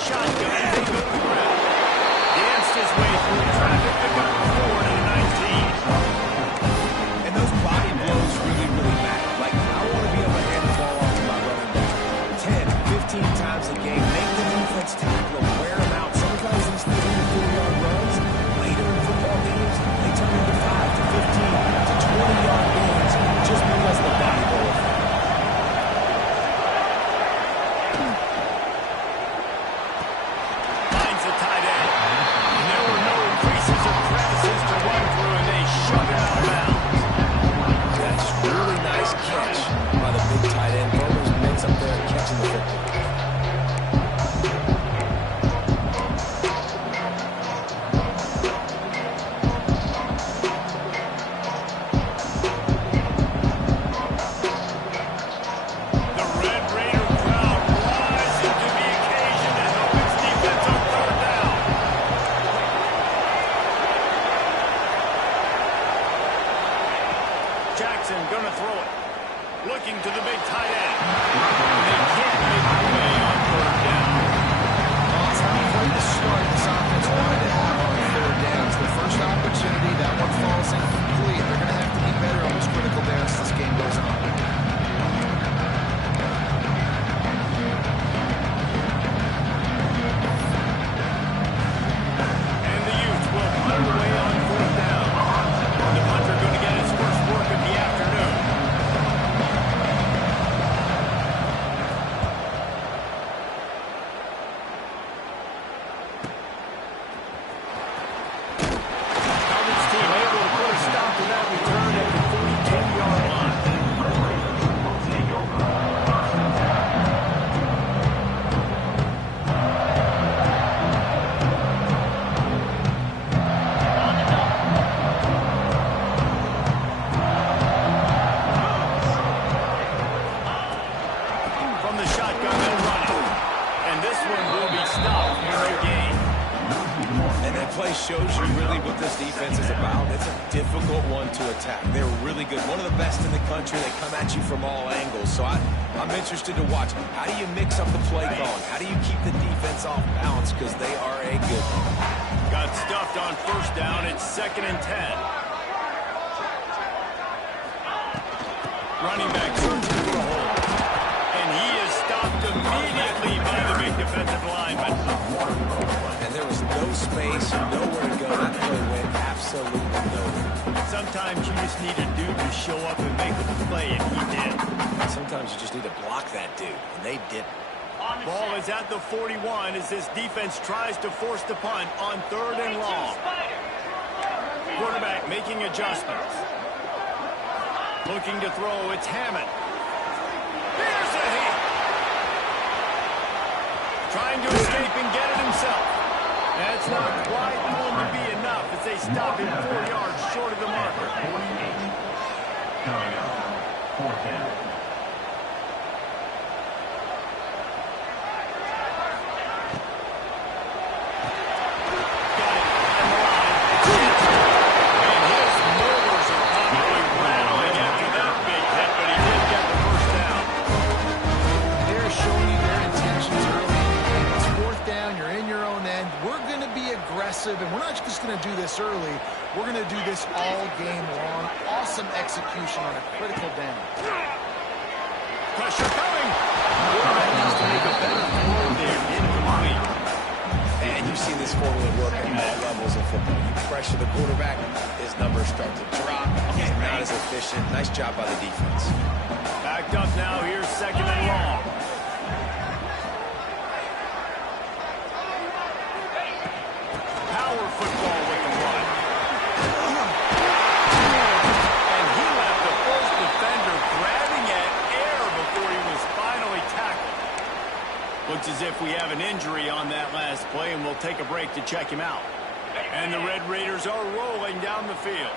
shotgun as they go to the ground. Danced his way through traffic to go forward to the 19. And those body blows really, really matter. Like, I want to be able to hand the ball off to my running back 10, 15 times a game. Make the defense tackle them, wear them out. Sometimes these 3 to 4-yard runs, later in football games, they turn into 5 to 15 to 20-yard gains just because of the body blow effect. Finds the tight end. And there were no creases or crevices to run through, and they shut it out of bounds. That's really nice catch by the big tight end. Bowers makes up there catching the football. The Red Raider crowd rising to the occasion to help its defense on third down. Jackson gonna throw it. Looking to the big tight end. They can't make the play on third down. Well, it's not quite the start this offense wanted to have on third down. It's their first opportunity. That one falls incomplete. They're going to have to be better on those critical downs as this game goes on. And the youth will punt away on fourth down. The punter going to get his first work of the afternoon. Calvin's team able to put a stop to that return at the 42-yard line. From the shotgun, they'll run it. And this one will be stopped for a gain. And that play shows you really what this defense is about. It's a difficult one to attack. They're really good. One of the best in the country. They come at you from all angles. So I'm interested to watch. How do you mix up the play calling? How do you keep the defense off balance? Because they are a good one. Got stuffed on first down. It's 2nd and 10. Running back searching for a hole. And he is stopped immediately by the big defensive lineman. And there was no space, nowhere to go. That play went absolutely nowhere. Sometimes you just need a dude to show up and make the play, and he did. Sometimes you just need to block that dude, and they didn't. Ball is at the 41 as this defense tries to force the punt on 3rd and long. Quarterback making adjustments. Looking to throw, it's Hammond. Here's a hit. Trying to escape and get it himself. That's not quite going to be enough as they stop him 4 yards short of the marker. And we're not just going to do this early. We're going to do this all game long. Awesome execution on a critical down. Pressure coming. Quarterback needs to make a better throw there. Incomplete. And you've seen this formula work at all levels of football. You pressure the quarterback, his numbers start to drop. He's not as efficient. Nice job by the defense. Backed up now. Here's 2nd and long. Power football with the run. And he left the first defender grabbing at air before he was finally tackled. Looks as if we have an injury on that last play, and we'll take a break to check him out. And the Red Raiders are rolling down the field.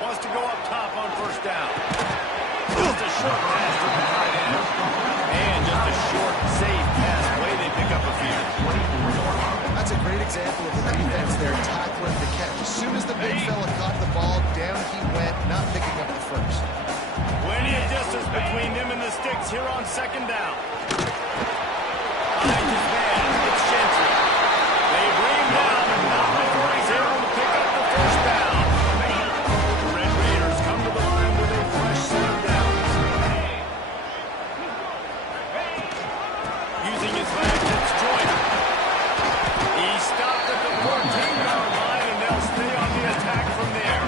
Wants to go up top on first down. Just a short pass to the tight end. And just a short, safe pass away. They pick up a few. That's a great example of the defense there tackling the catch. As soon as the big fella caught the ball, down he went, not picking up the first. chance here on second down. Behind his man, it's Gentry. They bring him down, and not before he's able to pick up the first down. The Red Raiders come to the line with a fresh set of downs. Using his legs, it's Joyner. He's stopped at the 14-yard line, and they'll stay on the attack from there.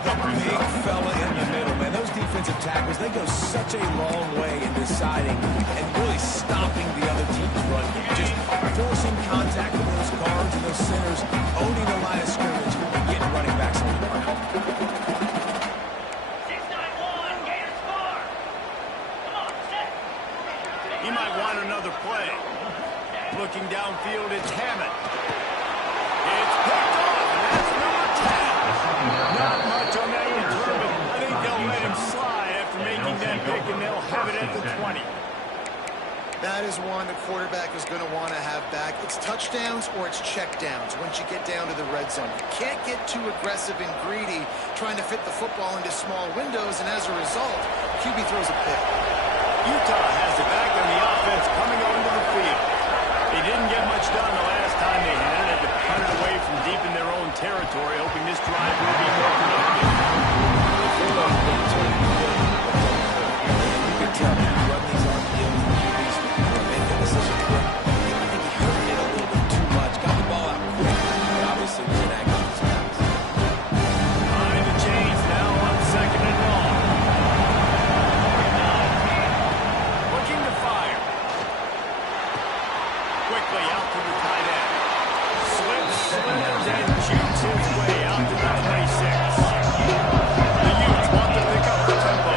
The big fella in the middle, man. Those defensive tackles, they go such a long way in deciding and really stopping the other team's run game. Just forcing contact with those guards and those centers, owning the line of scrimmage, and getting running backs on the ground. 691, Gators score. Come on, set. He might want another play. Looking downfield, it's Hammond. It's picked off, and that's number 10. Not much on that return, but I think they'll let him slide after making that pick, and they'll have it at the 20. That is one the quarterback is going to want to have back. It's touchdowns or it's checkdowns once you get down to the red zone. You can't get too aggressive and greedy trying to fit the football into small windows, and as a result, QB throws a pick. Utah has it back on the offense coming onto the field. They didn't get much done the last time they had to punt it away from deep in their own territory, hoping this drive will be more productive. You can tell when you run these on field QBs, when they make a decision quick, I think he hurt it a little bit too much. Got the ball out quick, but obviously was inaccurate this pass. Behind the chains now on second and long. Looking to fire. Quickly out to the tight end. Slips, slithers, and shoots his way out to the 26. The Utes want to pick up the tempo.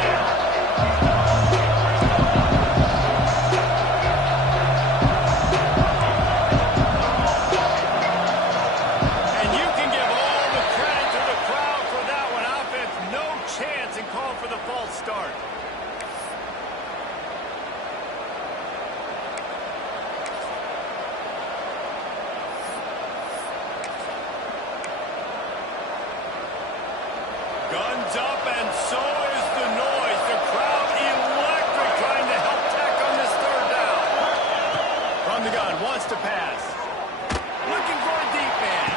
And you can give all the credit to the crowd for that one. Offense, no chance, and call for the false start. Guns up, and so is the noise. The crowd electric, trying to help Tech on this third down. From the gun, wants to pass. Looking for a deep man.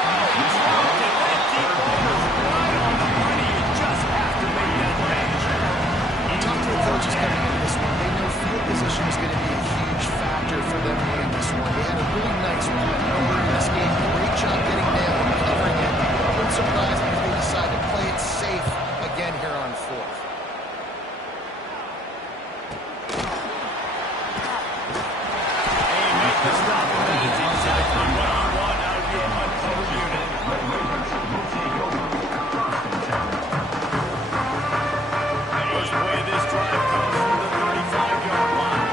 Oh, he dropped it. That deep ball was right on the money. You just have to make that catch. Talk to the coaches coming into this one. They know field position is going to be a huge factor for them in this one. They had a really nice punt number in this game. Great job getting down and covering it. I wouldn't surprise me if they decide to play it safe again here on fourth. Hey, make the stop. That is exactly what you want out of your uncovered unit. First play of this drive comes from the 35-yard line.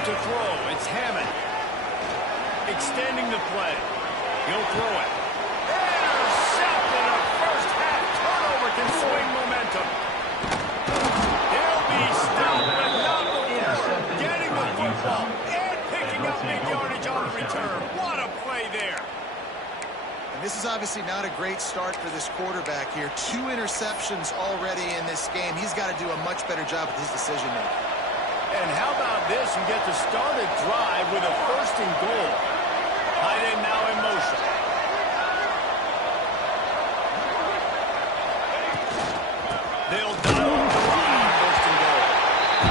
To throw, it's Hammond. Extending the play. He'll throw it. Intercepted. A first-half turnover can swing momentum. He'll be stopped, but not before getting the football and picking up big yardage on the return. What a play there. And this is obviously not a great start for this quarterback here. 2 interceptions already in this game. He's got to do a much better job with his decision-making. And how about this? You get to start a drive with a first and goal. Tight end now in motion. They'll dial up the line on first and goal.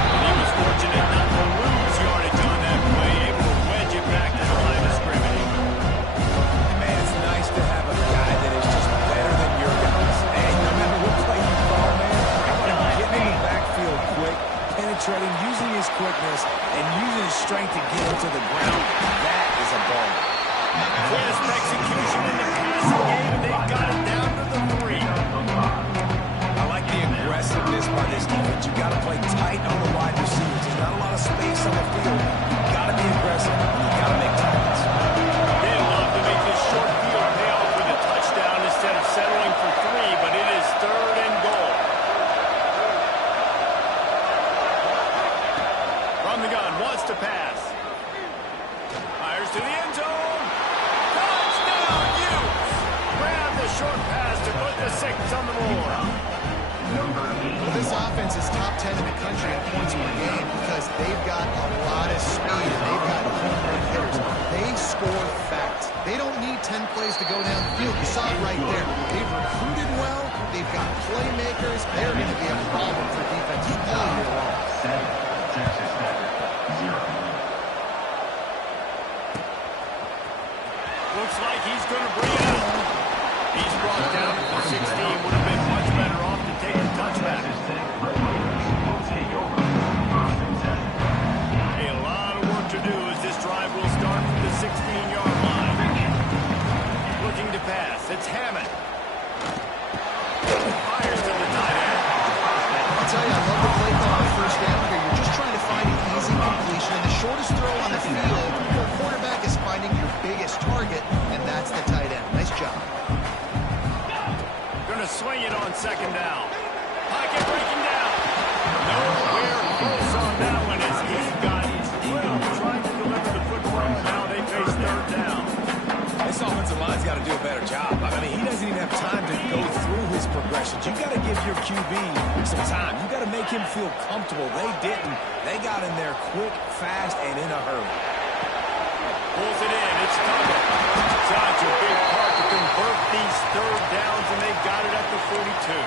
And he was fortunate not to lose yardage on that play, able to wedge it back to the line of scrimmage. Man, it's nice to have a guy that is just better than your guys. And no matter what play you call, man, I want him getting in the backfield quick, penetrating, using his quickness, and using his strength to get him to the ground. That is a ball. Crisp execution in the passing game, and they've got it down to the 3. I like the aggressiveness by this defense. You got to play tight on the wide receivers. There's not a lot of space on the field. You got to be aggressive. You got to make targets. They'd love to make this short field pay off with a touchdown instead of settling for 3, but it is third and goal. From the gun, wants to pass. Fires to the end zone. Touchdown, Utes! Grab the short pass to put the 6 on the board. Well, this offense is top 10 in the country in points per game because they've got a lot of speed and they've got home run hitters. They score fast. They don't need 10 plays to go down the field. You saw it right there. They've recruited well. They've got playmakers. They're going to be a problem for defenses all year long. Looks like he's going to bring it up. He's brought down to the 16. Would have been much better off to take the touchback. A lot of work to do as this drive will start from the 16-yard line. Looking to pass. It's Hammond. Fires to the tight end. I'll tell you, I love the play call on first down here. You're just trying to find an easy completion, and the shortest throw on the field for a quarterback is finding your biggest target, and that's the tight end. Nice job. Going to swing it on second down. Pocket breaking down. Nowhere close on that one as he's got 12 trying to deliver the football. Now they face third down. This offensive line's got to do a better job. I mean, he doesn't even have time to go through his progressions. You got to give your QB some time. You got to make him feel comfortable. They didn't. They got in there quick, fast, and in a hurry. Pulls it in. It's Tuttle. Such a big part to convert these third downs, and they've got it at the 42.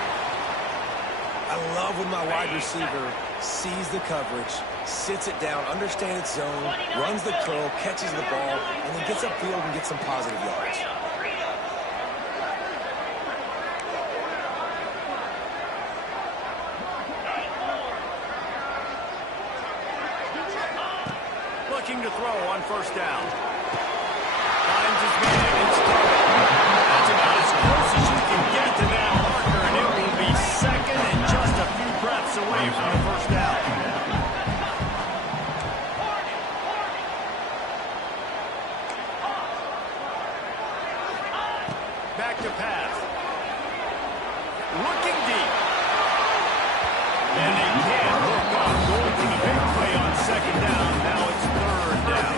I love when my wide receiver sees the coverage, sits it down, understands its zone, runs the curl, catches the ball, and then gets upfield and gets some positive yards. Looking to throw on first down. Finds his man. It's Tuttle. That's about as close as you can get to that marker, and it will be second and just a few breaths away from the first down. Back to pass. Looking deep. And they can't hook up. Going for the big play on second down. Now it's third down.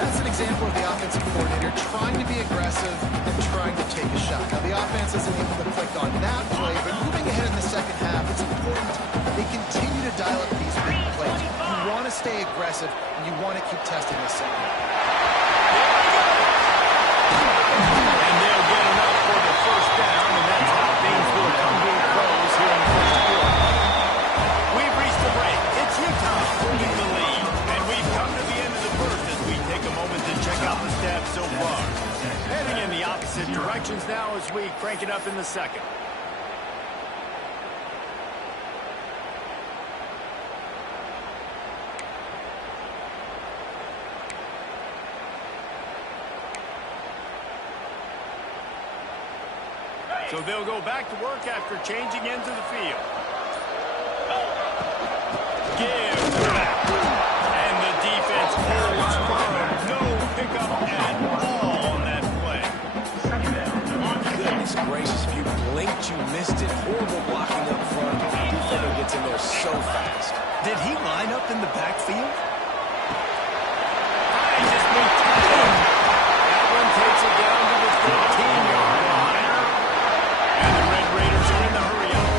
That's an example of the offensive coordinator trying to be aggressive and trying to take a shot. Now, the offense isn't able to click on that play, but moving ahead in the second half, it's important they continue to dial up these big plays. You want to stay aggressive, and you want to keep testing the second. And they'll get enough for the first down, and that's how things will come to a close here in the first quarter. We've reached the break. It's Utah holding the lead, and we've come to the end of the first as we take a moment to check out the stats so far. Heading in the opposite directions now as we crank it up in the second. So they'll go back to work after changing into the field. Gives back. And the defense holds firm. No pickup at all on that play. Goodness gracious, if you blinked, you missed it. Horrible blocking up front. The defender gets in there so fast. Did he line up in the backfield? I just moved tight. That one takes it down to the 13-yard line. And the Red Raiders are in the hurry-up.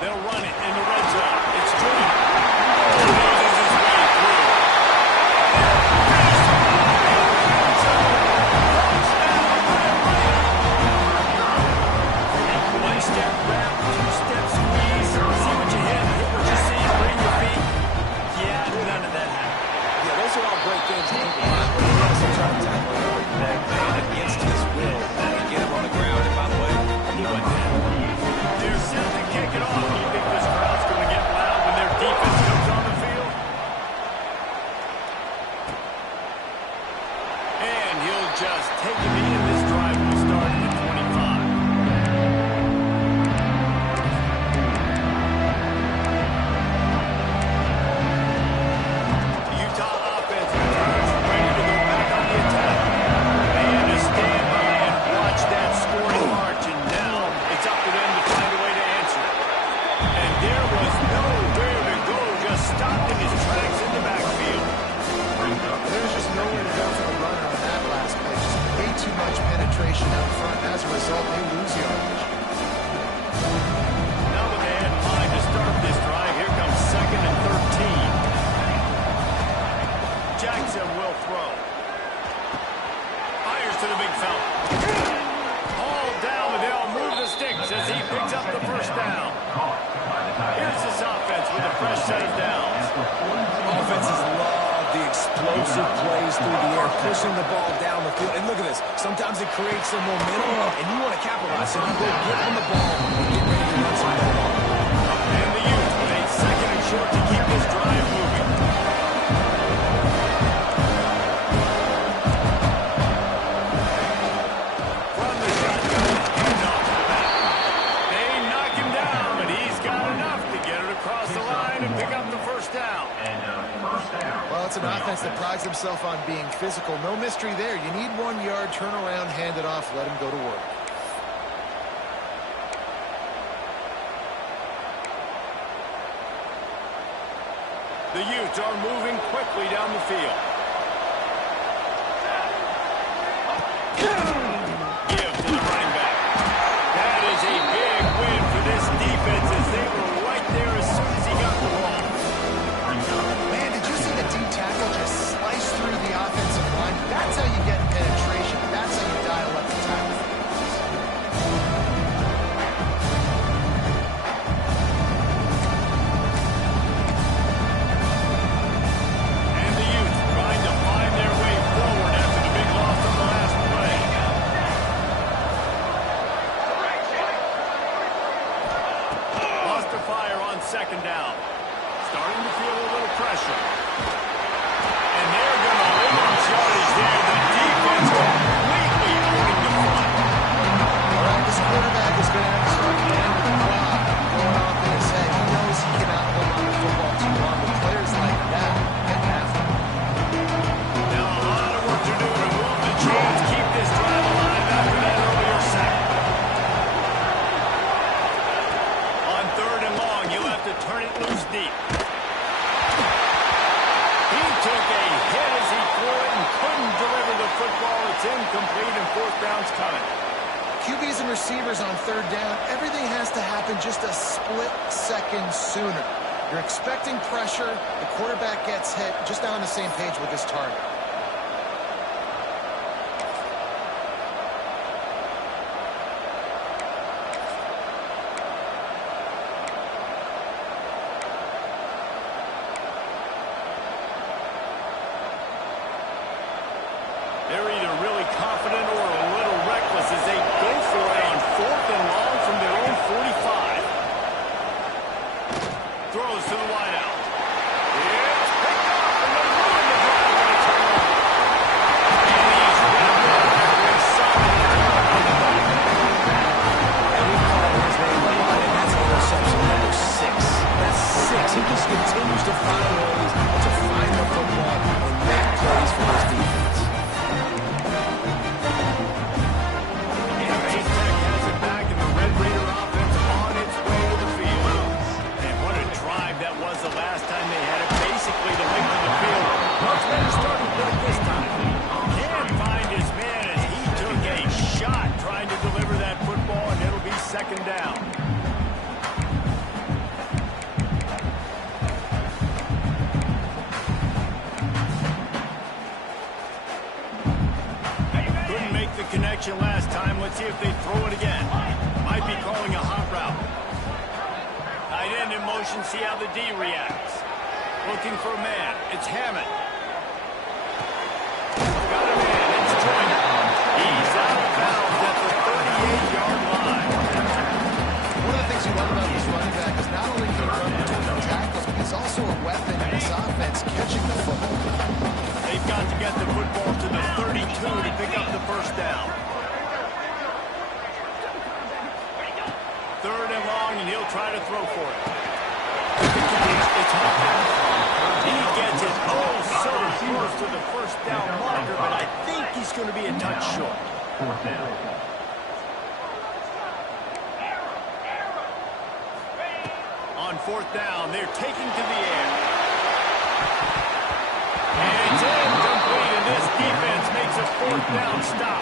They'll run it in the red zone. It's Jordan. He loses his way through. defense with a fresh set of downs. Offenses love the explosive plays through the air, pushing the ball down the field. And look at this. Sometimes it creates some momentum, and you want to capitalize. So you go get on the ball and get ready to run some ball. And the youth with a second and short to keep this drive moving. From the shotgun, handoff to the back. They knock him down, but he's got enough to get it across the line and pick up the first down. Well, it's an offense that prides himself on being physical. No mystery there. You need 1 yard, turn around, hand it off, let him go to work. The Utes are moving quickly down the field. Give to the running back. That is a big win for this defense as they were right there as soon as he got the ball. Man, did you see the D tackle just slice through the offensive line? That's how you get penetration. That's how you dial up the tackle. And the Utes trying to find their way forward after the big loss on the last play. Lost to fire on second down. Starting to feel a little pressure. And they're going to lose yardage there. The defense completely putting the front. All right, this quarterback is going to have to start playing with the clock going off in his head. He knows he cannot hold on to the football too long, but players like that get after him. Now a lot of work to do to move the chains, keep this drive alive after that earlier sack. On third and long, you'll have to turn it loose deep. He took a hit as he threw it and couldn't deliver the football. It's incomplete and fourth down's coming. QBs and receivers on third down, everything has to happen just a split second sooner. You're expecting pressure, the quarterback gets hit, just not on the same page with his target. They're either really confident or a little reckless as they go for it on fourth and long from their own 45. Throws to the wideout. It's picked up and they ruin the drive on a turnover. And he's wrapped up after a solid return on the back. And we call his name a lot, and that's interception number 6. That's 6. He just continues to find ways to find the football and make plays for his defense. Ttech has it back, and the Red Raider offense on its way to the field. And what a drive that was the last time they had it, basically the length of the field. Much better starting point this time. Can't find his man as he took a shot trying to deliver that football, and it'll be second down. Couldn't make the connection last time. Let's see if they throw it again. Might be calling a hot route. Tight end in motion, see how the D reacts. Looking for a man. It's Hammond. Got a man. It's Joyner. He's out of bounds at the 38-yard line. One of the things you love about this running back is not only can he run between tackles, but he's also a weapon in this offense catching the football. They've got to get the football to the 32 to pick up the first down. Third and long, and he'll try to throw for it. It's Hawkins. He gets it so close to the first down marker, but I think he's going to be a touch short. Fourth down. On fourth down, they're taking to the air. And it's incomplete, and this defense makes a fourth down stop.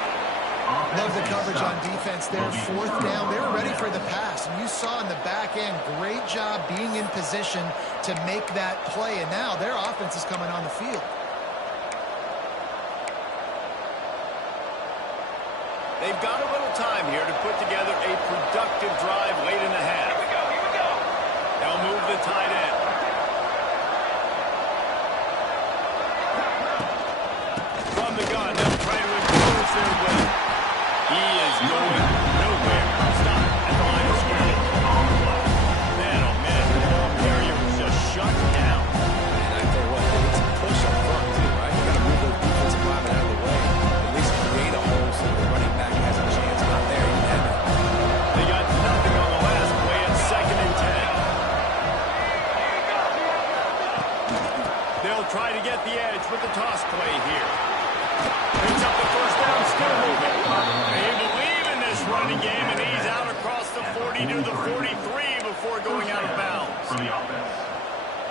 Love the coverage on defense there. Fourth down. They were ready for the pass. And you saw in the back end, great job being in position to make that play. And now their offense is coming on the field. They've got a little time here to put together a productive drive late in the half. They'll move the tight end. From the gun, they'll try to impose their way. He is going nowhere. Stop at the line of scrimmage. Man, oh man, the ball carrier was just shut down. And I tell you what, they need some push up front too, right? You got to move those defensive linemen out of the way. At least create a hole so the running back has a chance. Not there, you have it. They got nothing on the last play. It's 2nd and 10. They'll try to get the edge with the toss play here. Picks up the first down, still moving. They believe in this running game, and he's out across the 40 to the 43 before going out of bounds.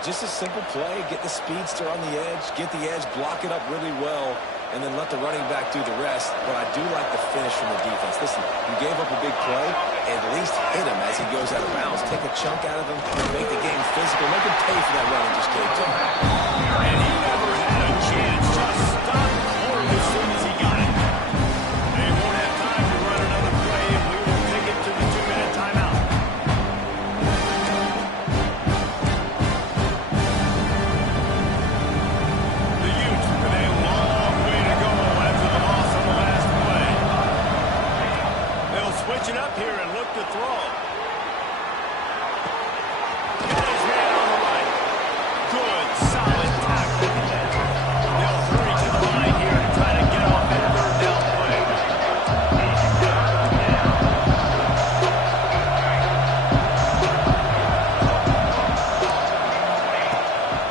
Just a simple play. Get the speedster on the edge, get the edge, block it up really well, and then let the running back do the rest. But I do like the finish from the defense. Listen, you gave up a big play, at least hit him as he goes out of bounds. Take a chunk out of him, make the game physical, make him pay for that run and just gave to him. And he never had a chance. Just stopped Ford as soon as he got it. They won't have time to run another play, and we will take it to the 2-minute timeout. The Utes with a long way to go after the loss on the last play. They'll switch it up here and look to throw. Got his man on the right. Good, solid tackle. They'll hurry to the line here to try to get off that 3rd down play.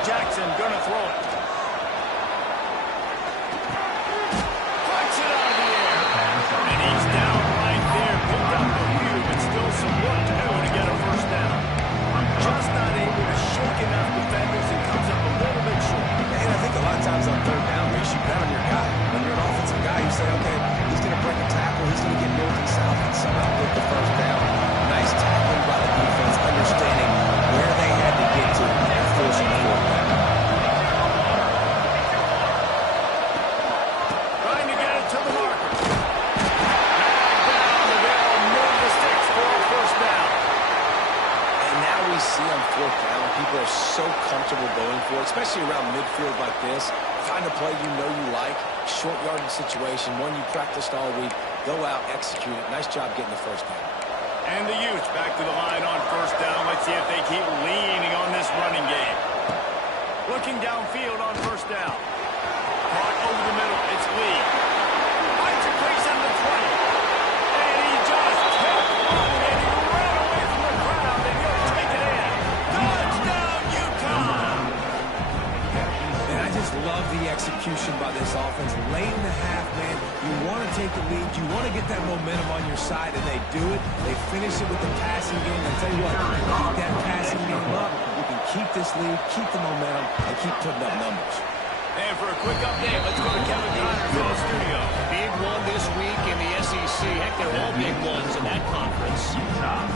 Jackson gonna throw it. Flies it out of the air. And he's down right there. Picked up the few, but still some work to do to get a first down. Just not able to shake enough defenders and comes up a little bit short. And I think a lot of times on 3rd down, Reese, you bet on your guy. When you're an offensive guy, you say, okay, he's going to break a tackle, he's going to get north and south and somehow get the first down. Nice tackling by the defense, understanding where they had to get to and forcing the 4th down. Trying to get it to the marker. Back down, and they'll move the sticks for a first down. And now we see on 4th down, people are so comfortable going for it, especially around midfield like this. Find a play you know you like, short yardage situation, one you practiced all week. Go out, execute it. Nice job getting the first down. And the Utes back to the line on first down. Let's see if they keep leaning on this running game. Looking downfield on first down. Caught over the middle. It's Lee. Finds a place on the 20. And he just kept running, and he ran away from the crowd, and he'll take it in. Touchdown, Utah! And I just love the execution by this offense. Late in the half, man, you want to take the lead. You want to get that momentum on your side, and they do it. They finish it with the passing game. I'll tell you what, keep that passing game up. You can keep this lead, keep the momentum, and keep putting up numbers. And for a quick update, let's go to Kevin Connors in the studio. Big one this week in the SEC. Heck, they're all big ones in that conference.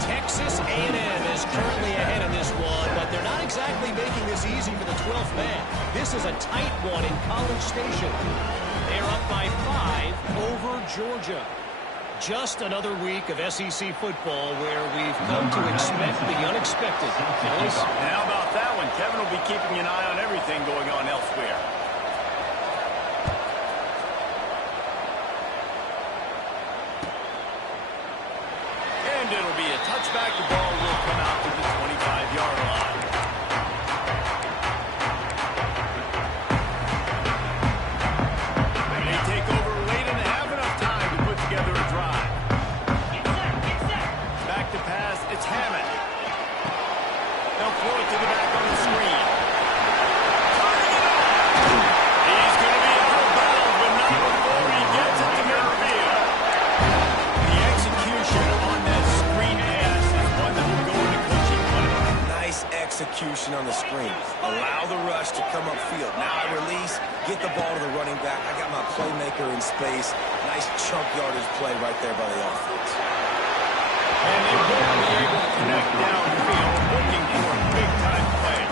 Texas A&M is currently ahead in this one, but they're not exactly making this easy for the 12th man. This is a tight one in College Station. They're up by 5 over Georgia. Just another week of SEC football where we've come to expect the unexpected. Fellas? And how about that one? Kevin will be keeping an eye on everything going on elsewhere. And it'll be a touchback. The ball will come out to the 25-yard line. They take over late and have enough time to put together a drive. Back to pass. It's Hammond. They'll throw it to the back on the screen. Turning it on. He's going to be out of bounds, but not before he gets it to midfield. The execution on that screen pass is one that will go into coaching play. Nice execution on the screen. Allow the rush to come upfield. Now I release, get the ball to the running back. I got my playmaker in space. Nice chunk yardage play right there by the offense. And they will be able to connect downfield, looking for a big-time play.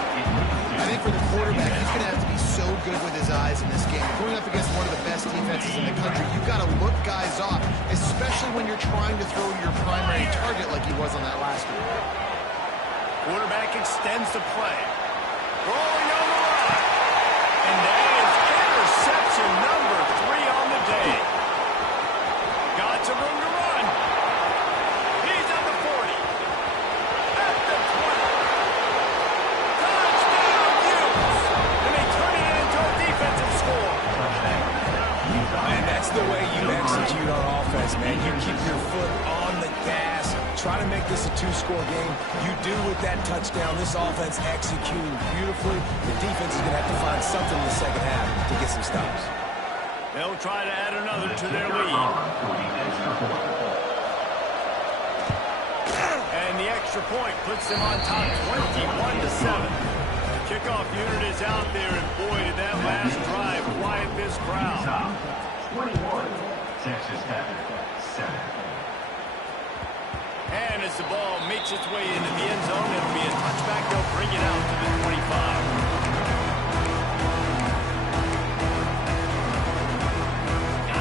I think for the quarterback, he's going to have to be so good with his eyes in this game. Going up against one of the best defenses in the country, you've got to look guys off, especially when you're trying to throw your primary target like he was on that last one. Quarterback extends the play. Rolling on the line. And that is interception number 3 on the day. Got some room to run. He's at the 40. At the 20. Touchdown, Utes. And they turn it into a defensive score. And that's the way you execute on offense, man. You keep your foot on the gas. Try to make this a 2-score game. You do with that touchdown. This offense executing beautifully. The defense is going to have to find something in the second half to get some stops. They'll try to add another to their lead. And the extra point puts them on top 21-7. The kickoff unit is out there, and boy, did that last drive quiet this crowd. 21, Texas Tech, 7. And as the ball makes its way into the end zone, it'll be a touchback. They'll bring it out to the 25.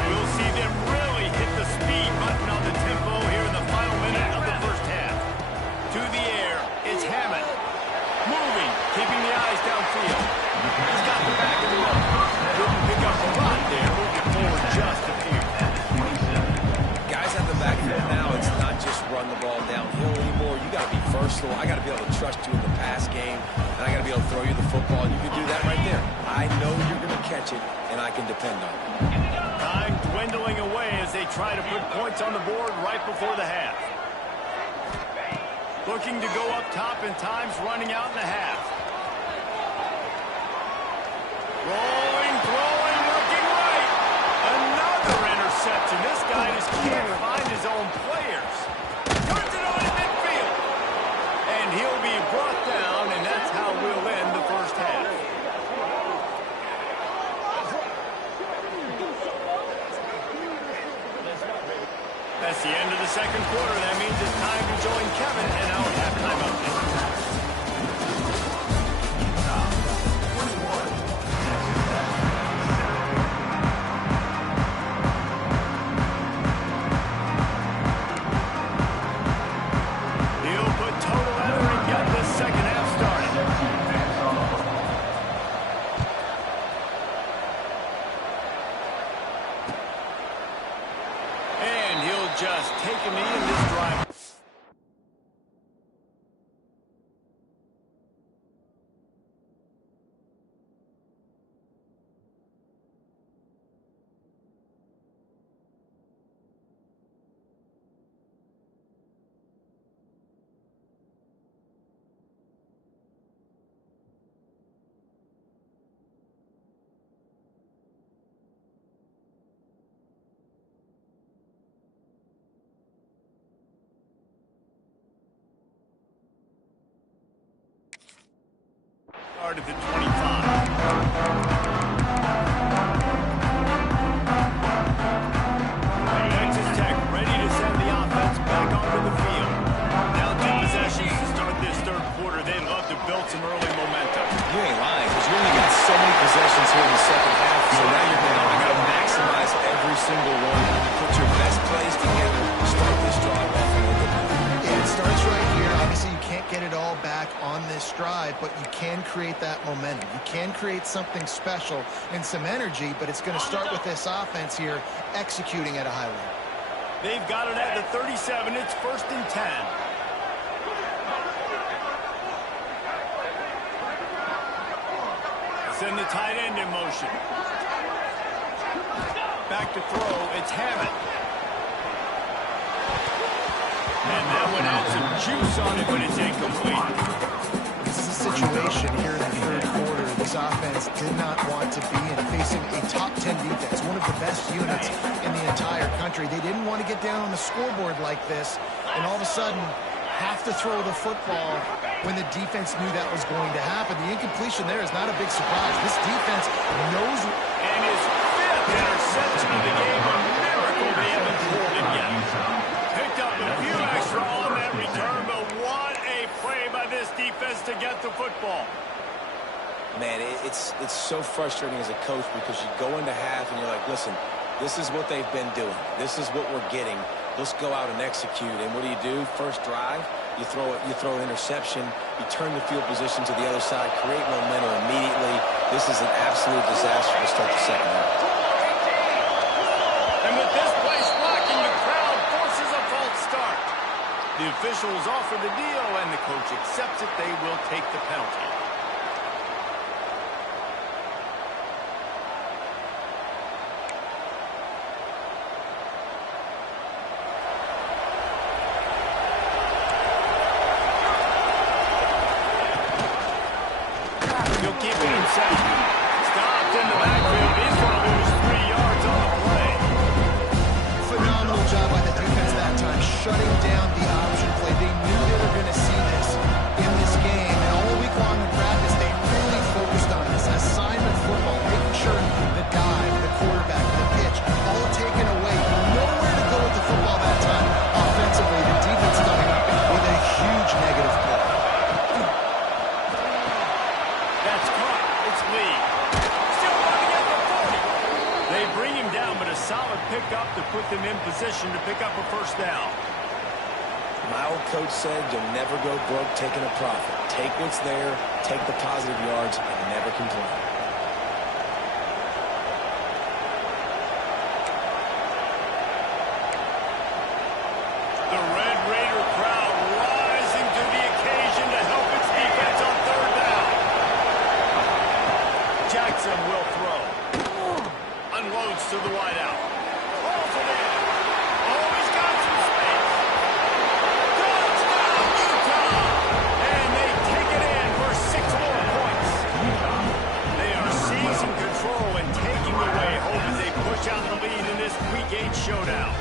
We'll see them really hit the speed button on the tempo here in the final minute of the first half. To the air, it's Hammond. Moving, keeping the eyes downfield. He's got the back of the middle. Couldn't pick up a lot there, moving forward just a few. Guys have the backfield now. It's not just run the ball downhill anymore. You got to be versatile. I got to be able to trust you in the pass game, and I got to be able to throw you the football. You can do that right there. I know you're going to catch it, and I can depend on it. Time dwindling away as they try to put points on the board right before the half. Looking to go up top, and time's running out in the half. Rolling, throwing, looking right. Another interception. This guy just can't find his own players. Turns it on in midfield. And he'll be brought down, and that's how we'll end the first half. That's the end of the second quarter. That means it's time to join Kevin and our halftime update. He'll put total effort and get this second half started. And he'll just take a knee in this drive. Start at the 25. Texas Tech ready to send the offense back onto the field. Now 2 possessions to start this third quarter. They'd love to build some early momentum. You ain't lying, because you only got so many possessions here in the second half, so now you're going to maximize every single one. Put your best plays together, start this drive off in a good way. Yeah, it starts right here. Obviously, you can't get it all back on this drive, but you can create that momentum. You can create something special and some energy, but it's going to start with this offense here executing at a high level. They've got it at the 37. It's 1st and 10. Send the tight end in motion. Back to throw. It's Hammond. And that one had some juice on it, but it's incomplete. This is a situation here in the third quarter this offense did not want to be in, facing a top 10 defense, one of the best units in the entire country. They didn't want to get down on the scoreboard like this, and all of a sudden have to throw the football when the defense knew that was going to happen. The incompletion there is not a big surprise. This defense knows. And his 5th interception of the game, a miracle they haven't pulled it yet. Picked up a few extra on that return, but what a play by this defense to get the football. Man, it's so frustrating as a coach because you go into half and you're like, listen, this is what they've been doing. This is what we're getting. Let's go out and execute. And what do? First drive, You throw an interception, you turn the field position to the other side, create momentum immediately. This is an absolute disaster to start the second half. And with this place rocking, the crowd forces a false start. The officials offer the deal, and the coach accepts it. They will take the penalty. He'll keep it himself. Stopped in the backfield. He's going to lose 3 yards on the play. Phenomenal job by the defense that time, shutting down the option play. They knew they were going to see this in this game, and all week long in practice, they really focused on this assignment football, making sure the dive, the quarterback, the pitch, all taken away. Nowhere to go with the football that time. Offensively, the defense coming up with a huge negative play. That's caught. It's Lee. Still running at the 40. They bring him down, but a solid pickup to put them in position to pick up a first down. My old coach said you'll never go broke taking a profit. Take what's there, take the positive yards, and never complain. The Red Raider crowd rising to the occasion to help its defense on third down. Jackson will throw. Unloads to the wideout. Rolls it in. Oh, he's got some space. Touchdown, Utah! And they take it in for 6 more points. They are seizing control and taking away hope as they push out the lead in this Week 8 showdown.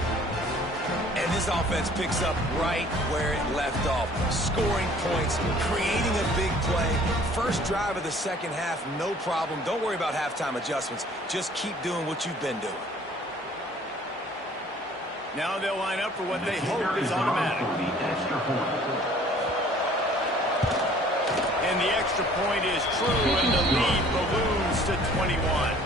And this offense picks up right where it left off. Scoring points, creating a big play. First drive of the second half, no problem. Don't worry about halftime adjustments. Just keep doing what you've been doing. Now they'll line up for what they hope is automatic. And the extra point is true, and the lead balloons to 21.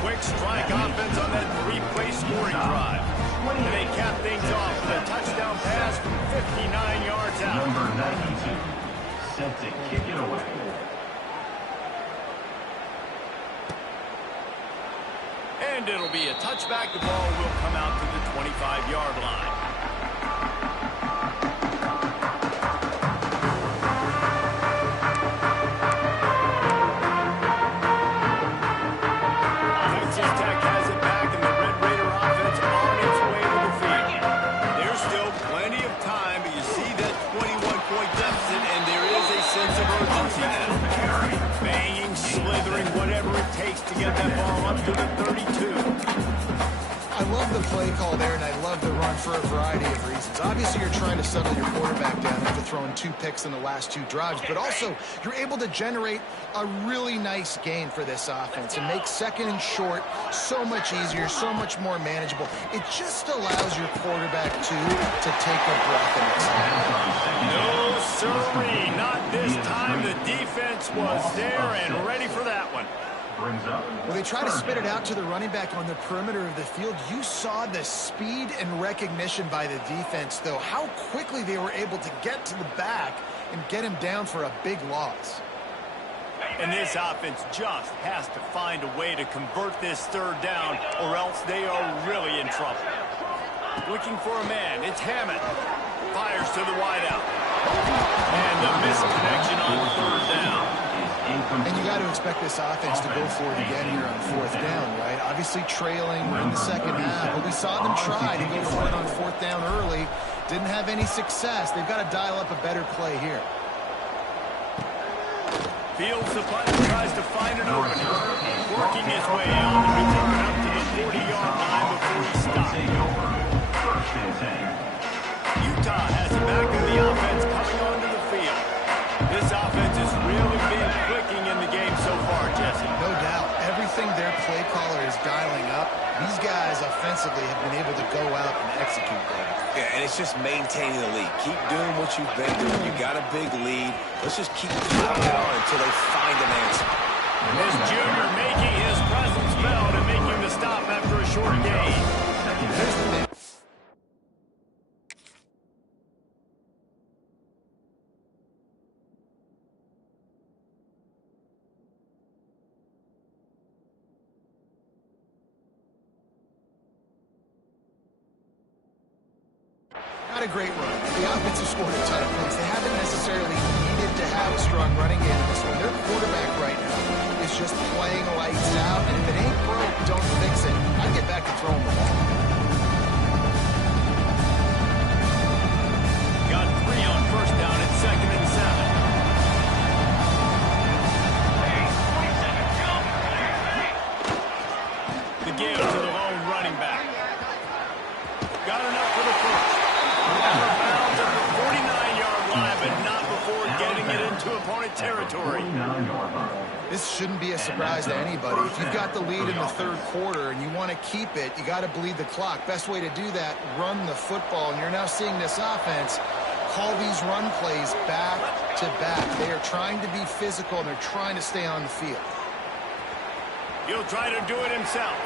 Quick strike offense on that 3-play scoring drive. And they cap things off with a touchdown pass from 59 yards out. Number 92, set to kick it away. And it'll be a touchback. The ball will come out to the 25-yard line. Texas Tech has it back, and the Red Raider offense on its way to the field. There's still plenty of time, but you see that 21-point deficit, and there is a sense of urgency now. Banging, slithering, whatever it takes to get that ball up to the 32. I love the play call there, and I love the run for a variety of reasons. Obviously, you're trying to settle your quarterback down after throwing 2 picks in the last 2 drives, but also you're able to generate a really nice gain for this offense and make second and short so much easier, so much more manageable. It just allows your quarterback to take a breath and exhale. No, sirree, not this time. The defense was there and ready for that one. Well, they try to spit it out to the running back on the perimeter of the field. You saw the speed and recognition by the defense, though, how quickly they were able to get to the back and get him down for a big loss. And this offense just has to find a way to convert this third down, or else they are really in trouble. Looking for a man, it's Hammond. Fires to the wideout. And the misconnection on third down. And you got to expect this offense to go for it again here on 4th down, right? Obviously trailing in the second half, but we saw them try to go for it on 4th down early. Didn't have any success. They've got to dial up a better play here. Fields the punt and tries to find an opening. Working his way on the return up to the 40-yard line before he stopped. Utah has it back in the offense coming onto the field. This offense has really been clicking in the game so far, Jesse. No doubt. Everything their play caller is dialing up, these guys offensively have been able to go out and execute that. Yeah, and it's just maintaining the lead. Keep doing what you've been doing. You got a big lead. Let's just keep piling it on until they find an answer. This junior making his presence felt and making the stop after a short gain. Here's the thing. got a great run. The offense has scored a ton of points. They haven't necessarily needed to have a strong running game in this one. Their quarterback right now is just playing lights out, and if it ain't broke, don't fix it. I'd get back to throwing the ball. Got 3 on first down at 2nd and 7. The give to the lone running back. Got enough for the first. Out of bounds at the 49-yard line, but not before getting it into opponent territory. This shouldn't be a surprise to anybody. If you've got the lead in the third quarter and you want to keep it, you got to bleed the clock. Best way to do that, run the football. And you're now seeing this offense call these run plays back to back. They are trying to be physical, and they're trying to stay on the field. He'll try to do it himself.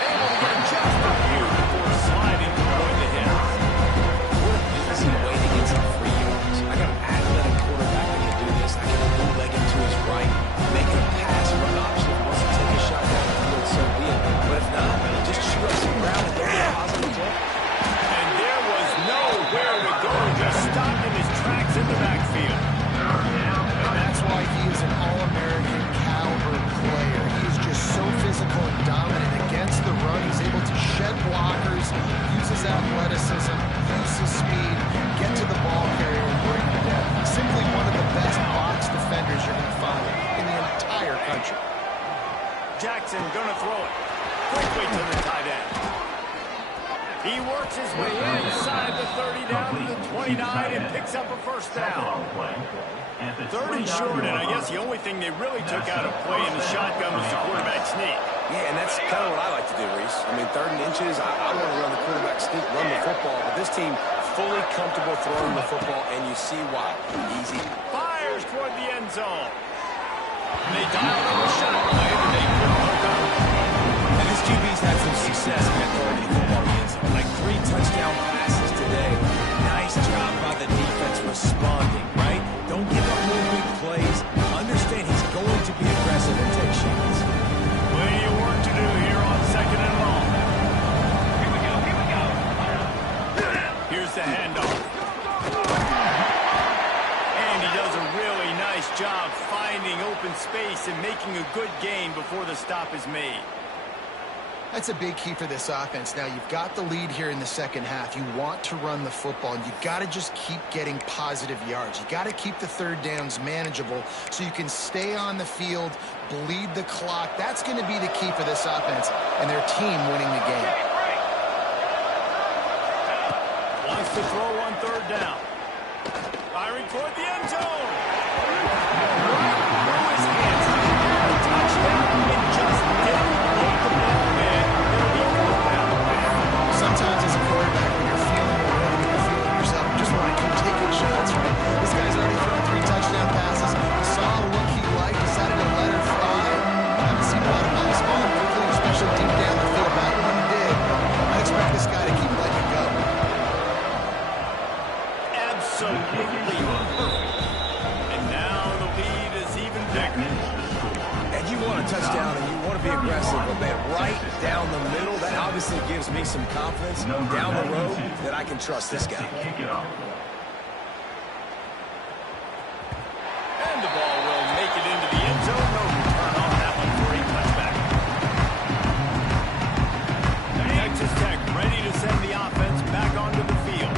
Able to get just a few before sliding to avoid the hit. We're busy waiting against the free yards. I got an athletic quarterback that can do this. I can bootleg him to his right, make it a pass run option. If he wants to take a shot down the field, so be it. But if not, just shoot up some ground and go to a positive play. And there was nowhere to go. Just stopped in his tracks in the backfield. And that's why he is an All-American caliber player. He is just so physical and dominant against the run. He's able to shed blockers, use his athleticism, use his speed, get to the ball carrier and bring him down. Simply one of the best box defenders you're going to find in the entire country. Jackson gonna throw it quickly to the tight end. He works his way inside the 30 down to the 29 and picks up a first down. 30 short, and I guess the only thing they really took out of play in the shotgun was the quarterback sneak. Yeah, and that's kind of what I like to do, Reese. I mean, 3rd and inches, I want to run the quarterback sneak, run the football. But this team fully comfortable throwing the football, and you see why. Easy. Fires toward the end zone. And they dialed up a shot play that they couldn't hook up. And this QB's had some success, man, throwing the football in the end zone. Like 3 touchdown passes today. Nice job by the defense responding, right? Don't give up more big plays. Understand he's going to be aggressive and take shots. Plenty of work to do here on 2nd and long. Here we go, here we go. Here's the handoff. And he does a really nice job finding open space and making a good gain before the stop is made. That's a big key for this offense. Now, you've got the lead here in the second half. You want to run the football, and you've got to just keep getting positive yards. You got to keep the 3rd downs manageable so you can stay on the field, bleed the clock. That's going to be the key for this offense and their team winning the game. Wants to throw on 3rd down. Firing toward the end zone. Right through his hands. Touchdown and just didn't put the ball in. It'll be 4th down. Sometimes as a quarterback, when you're feeling the rhythm, you're feeling yourself, you just want to keep taking shots, right? This guy's already thrown 3 touchdown passes. He saw a look he liked, decided to let her fly. I haven't seen a lot of balls fall quickly, especially deep down the field. Back when he did, I expect this guy to keep letting it go. Absolutely perfect. And now the lead is even bigger. And you want a touchdown and you want to be aggressive, but man, right down the middle, that obviously gives me some confidence down the road that I can trust this guy. And the ball will make it into the end zone. No return on that one for a touchback. Texas Tech ready to send the offense back onto the field.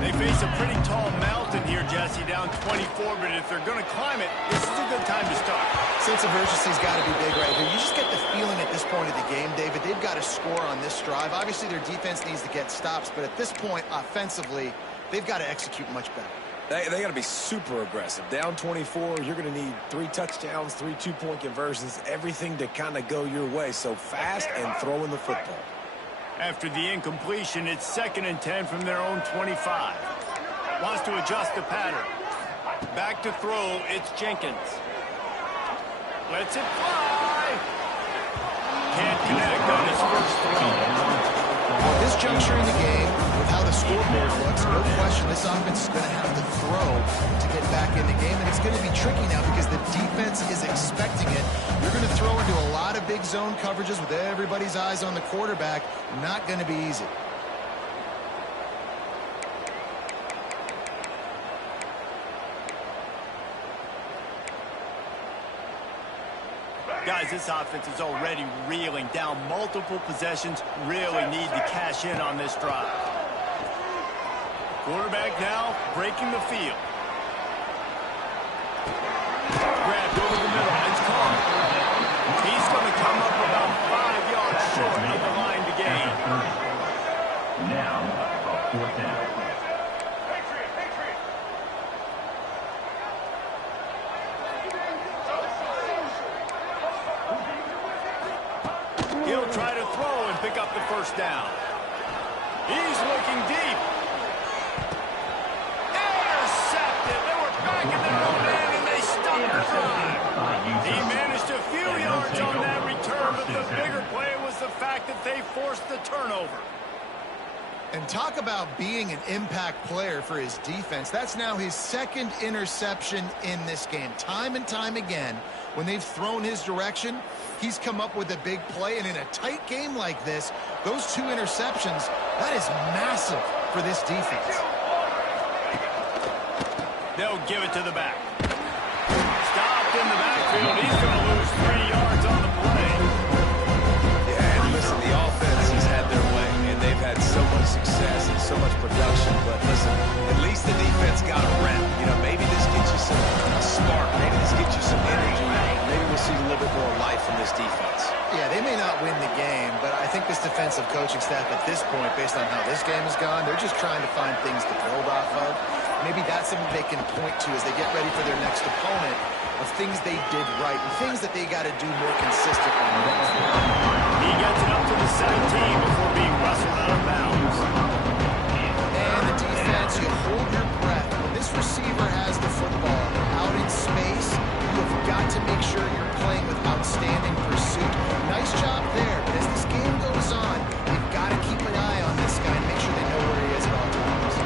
They face a pretty tall mountain here, Jesse, down 24, but if they're going to climb it, this is a good time to start. Sense of urgency's got to be big right here. You just get the feeling at this point of the game, David, they've got to score on this drive. Obviously, their defense needs to get stops, but at this point, offensively, they've got to execute much better. They got to be super aggressive. Down 24, you're going to need 3 touchdowns, 3 two-point conversions, everything to kind of go your way. So fast and throwing the football. After the incompletion, it's 2nd and 10 from their own 25. Wants to adjust the pattern. Back to throw, it's Jenkins. Lets it fly. Can't connect on his first throw. At this juncture in the game, with how the scoreboard looks, no question this offense is going to have to throw to get back in the game, and it's going to be tricky now because the defense is expecting it. You're going to throw into a lot of big zone coverages with everybody's eyes on the quarterback. Not going to be easy. Guys, this offense is already reeling down multiple possessions. Really need to cash in on this drive. Quarterback now breaking the field. Grabbed over the middle. It's caught. He's going to come up about 5 yards short of the line to gain. Now, a 4th down. He'll try to throw and pick up the first down. He's looking deep. Intercepted. They were back in their own end, and they stopped the drive. He managed a few yards on that return, but the bigger play was the fact that they forced the turnover. And talk about being an impact player for his defense. That's now his 2nd interception in this game. Time and time again, when they've thrown his direction, he's come up with a big play. And in a tight game like this, those 2 interceptions, that is massive for this defense. They'll give it to the back. Stopped in the backfield. He's going to lose 3 yards on the play. Yeah, and listen, the offense has had their way, and they've had so much success and so much production. But listen, at least the defense got a rep. You know, maybe this gets you some spark. Maybe this gets you some energy. Maybe we'll see a little bit more life from this defense. Yeah, they may not win the game, but I think this defensive coaching staff at this point, based on how this game has gone, they're just trying to find things to build off of. Maybe that's something they can point to as they get ready for their next opponent, of things they did right and things that they got to do more consistently. He gets it up to the 17 before being wrestled out of bounds. And the defense, you hold your breath. When this receiver has the football out in space, you've got to make sure you're playing with outstanding pursuit. Nice job there, but as this game goes on, you've got to keep an eye on this guy and make sure they know where he is at all times.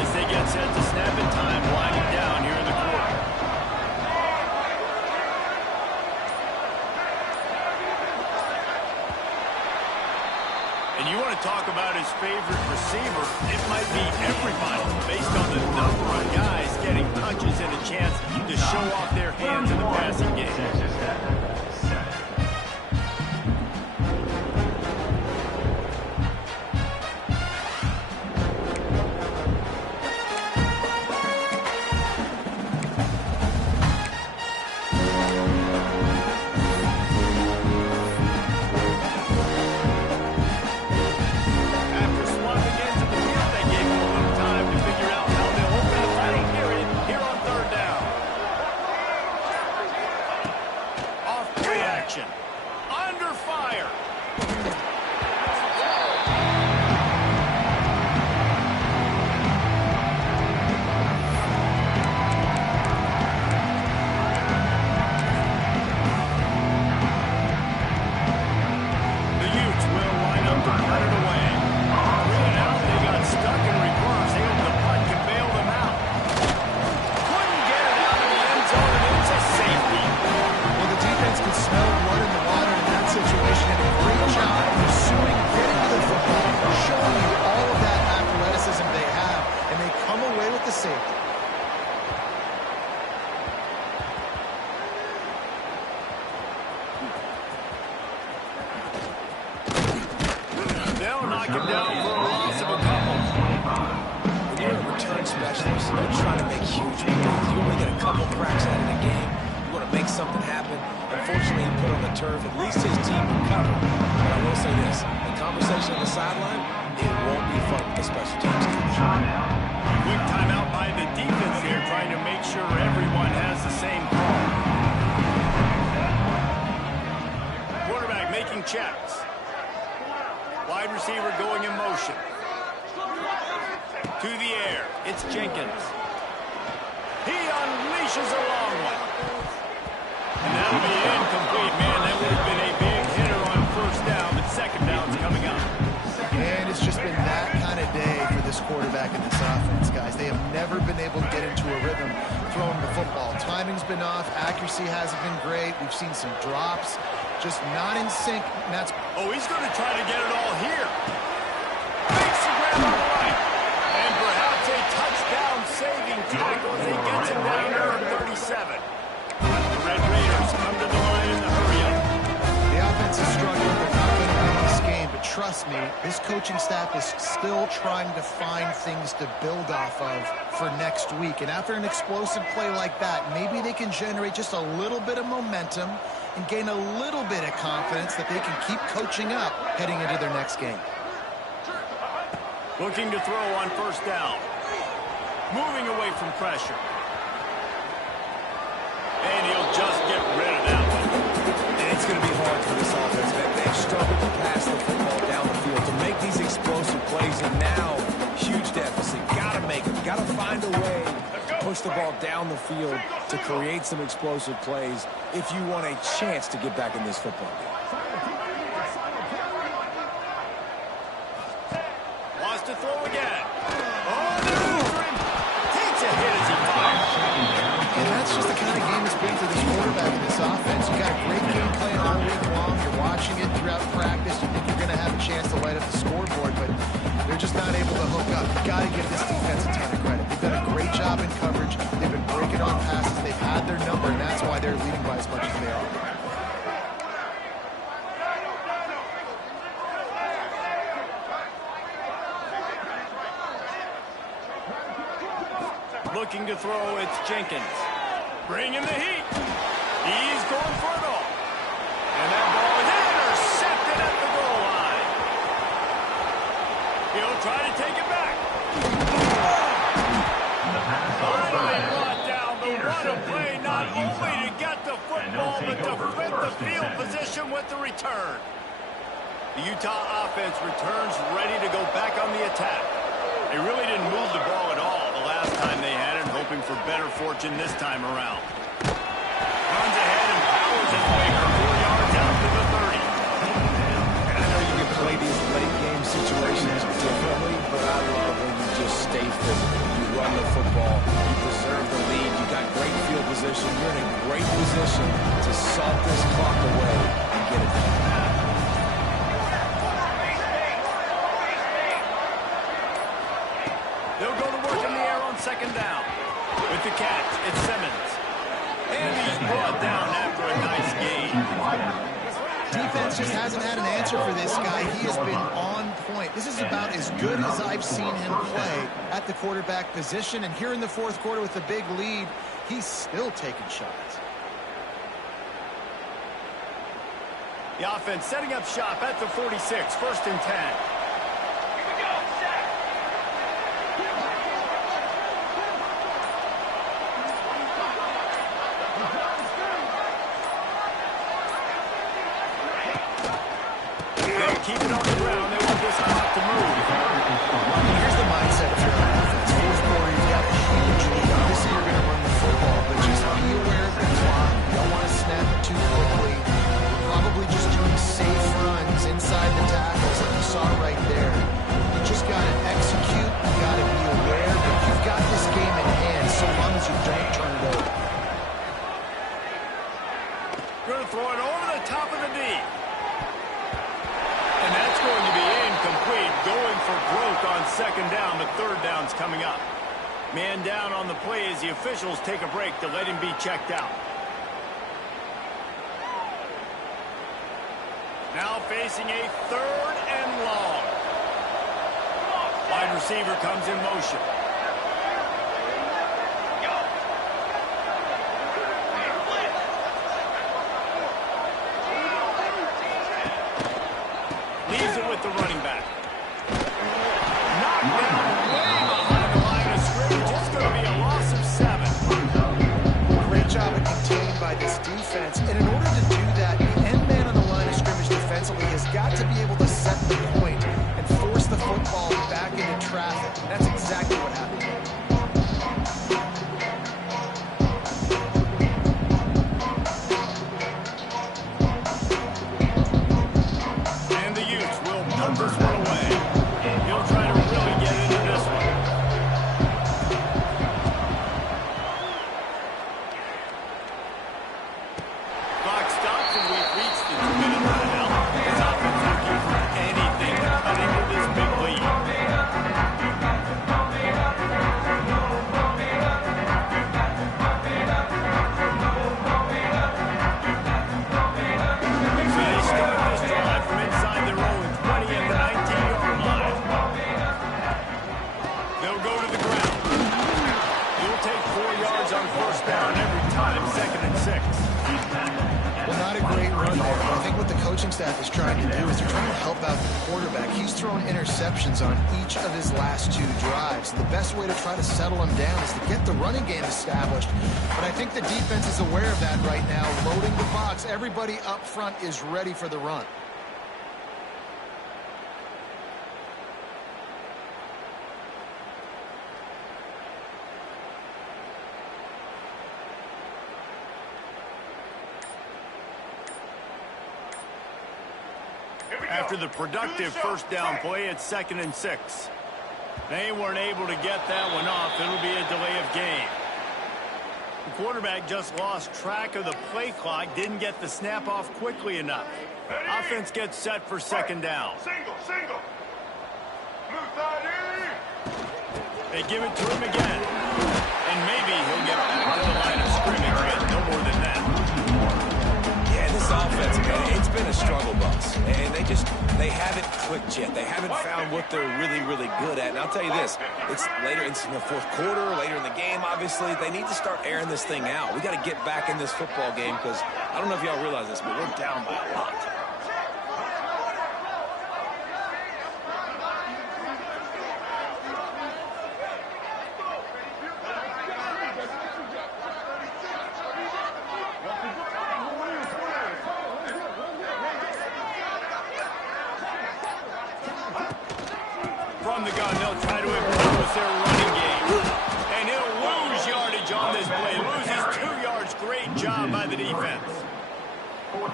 As they get set to snap it, time winding down here in the quarter. And you want to talk about his favorite receiver, it might be everybody, based on the number of guys getting touches and a chance to show off their hands in the passing game. Texas Tech, 7. After swapping into the field, they gave him a little time to figure out how they'll open the final period here on 3rd down. Off play action. Under fire. The Utes will line up to punt it away. 3 and out, they got stuck in reverse. They hope the punt can bail them out. Couldn't get it out of the end zone, and it's a safety. Well, the defense can smell blood in the water in that situation, and a great job pursuing, getting to the football, showing you all of that athleticism they have, and they come away with the safety. They'll knock him down for a loss of a couple. When you're a return specialist, you're trying to make huge plays. You only get a couple cracks at it in a game. You want to make something happen. Unfortunately, he put on the turf. At least his team recovered. But I will say this, the conversation on the sideline, it won't be fun with the special teams coach. Quick timeout by the defense here, trying to make sure everyone has the same call. Quarterback making checks. Wide receiver going in motion. To the air. It's Jenkins. He unleashes a long one. And that'll be incomplete. Man, that would have been a big hitter on 1st down, but 2nd down's coming up. And it's just been that kind of day for this quarterback and this offense, guys. They have never been able to get into a rhythm throwing the football. Timing's been off. Accuracy hasn't been great. We've seen some drops. Just not in sync. And that's... Oh, he's going to try to get it all here. Makes the grab on the right. And perhaps a touchdown-saving tackle as he gets him down there at 37. The Red Raiders come to the line in the hurry me, this coaching staff is still trying to find things to build off of for next week. And after an explosive play like that, maybe they can generate just a little bit of momentum and gain a little bit of confidence that they can keep coaching up heading into their next game. Looking to throw on first down. Moving away from pressure. And he'll just get rid of that one. And it's going to be hard for this offense. They've struggled to pass the football down the field to make these explosive plays, and now huge deficit. Got to make it. Got to find a way to push the ball down the field to create some explosive plays if you want a chance to get back in this football game. Wants to throw again. Oh, they're after him. Takes a hit as he fires. And that's just the kind of game it's been for this quarterback in this offense. You got a great game plan all week long. You're watching it throughout practice. You think you're going to have a chance to light up the scoreboard, but they're just not able to hook up. You got to give this defense a ton of credit. They've done a great job in coverage. They've been breaking on passes. They've had their number, and that's why they're leading by as much as they are. Looking to throw, it's Jenkins. Bringing the heat. He's going for it all. And that ball is intercepted at the goal line. He'll try to take it back. Finally brought down the run of play, not only to get the football, but to fit the field position with the return. The Utah offense returns ready to go back on the attack. They really didn't move the ball at all the last time they had it, hoping for better fortune this time around. Runs ahead and powers his way for 4 yards out to the 30. And I know you can play these late game situations differently, but I love when you just stay physical. You run the football, you preserve the lead, you got great field position, you're in a great position to salt this clock away and get it done. They'll go to work in the air on second down. With the catch, it's Simmons. And he's brought down after a nice gain. Defense just hasn't had an answer for this guy. He has been on point. This is about as good as I've seen him play at the quarterback position. And here in the fourth quarter with a big lead, he's still taking shots. The offense setting up shop at the 46, first and 10. Keep it on the ground. They want this clock to move. Here's the mindset of your offense. Fourth quarter, you've got a huge lead. Obviously, you're going to run the football, but just be aware of the clock. You don't want to snap it too quickly. You're probably just doing safe runs inside the tackles like you saw right there. You just got to execute. You got to be aware that you've got this game in hand so long as you don't turn it over. Going to throw it over the top of the knee. And that's going to be incomplete, going for broke on second down, but third down's coming up. Man down on the play as the officials take a break to let him be checked out. Now facing a third and long. Wide receiver comes in motion. Leaves it with the running back. Knocked down way behind the line of scrimmage. It's going to be a loss of 7. Great job of contained by this defense. And in order to do that, the end man on the line of scrimmage defensively has got to be able to set the point and force the football back into traffic. And that's exactly what happened. And the Utes will punt this one away. a great run there, but I think what the coaching staff is trying to do is they're trying to help out the quarterback. He's thrown interceptions on each of his last 2 drives. The best way to try to settle him down is to get the running game established. But I think the defense is aware of that right now, loading the box. Everybody up front is ready for the run. After the productive first down play, it's 2nd and 6. They weren't able to get that one off. It'll be a delay of game. The quarterback just lost track of the play clock, didn't get the snap off quickly enough. Offense gets set for 2nd down. Single. They give it to him again. And maybe he'll get back to the line of scrimmage, but no more than that. Yeah, this offense, man, it's been a struggle bus. And they haven't clicked yet. They haven't found what they're really, really good at. And I'll tell you this, it's later in the 4th quarter, later in the game, obviously. They need to start airing this thing out. We got to get back in this football game because I don't know if y'all realize this, but we're down by a lot. From the gun, they'll try to impose their running game. And he'll lose yardage on this play. Loses 2 yards. Great job by the defense.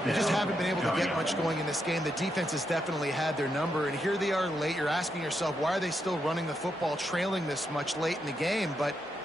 They just haven't been able to get much going in this game. The defense has definitely had their number, and here they are late. You're asking yourself, why are they still running the football, trailing this much late in the game? But that's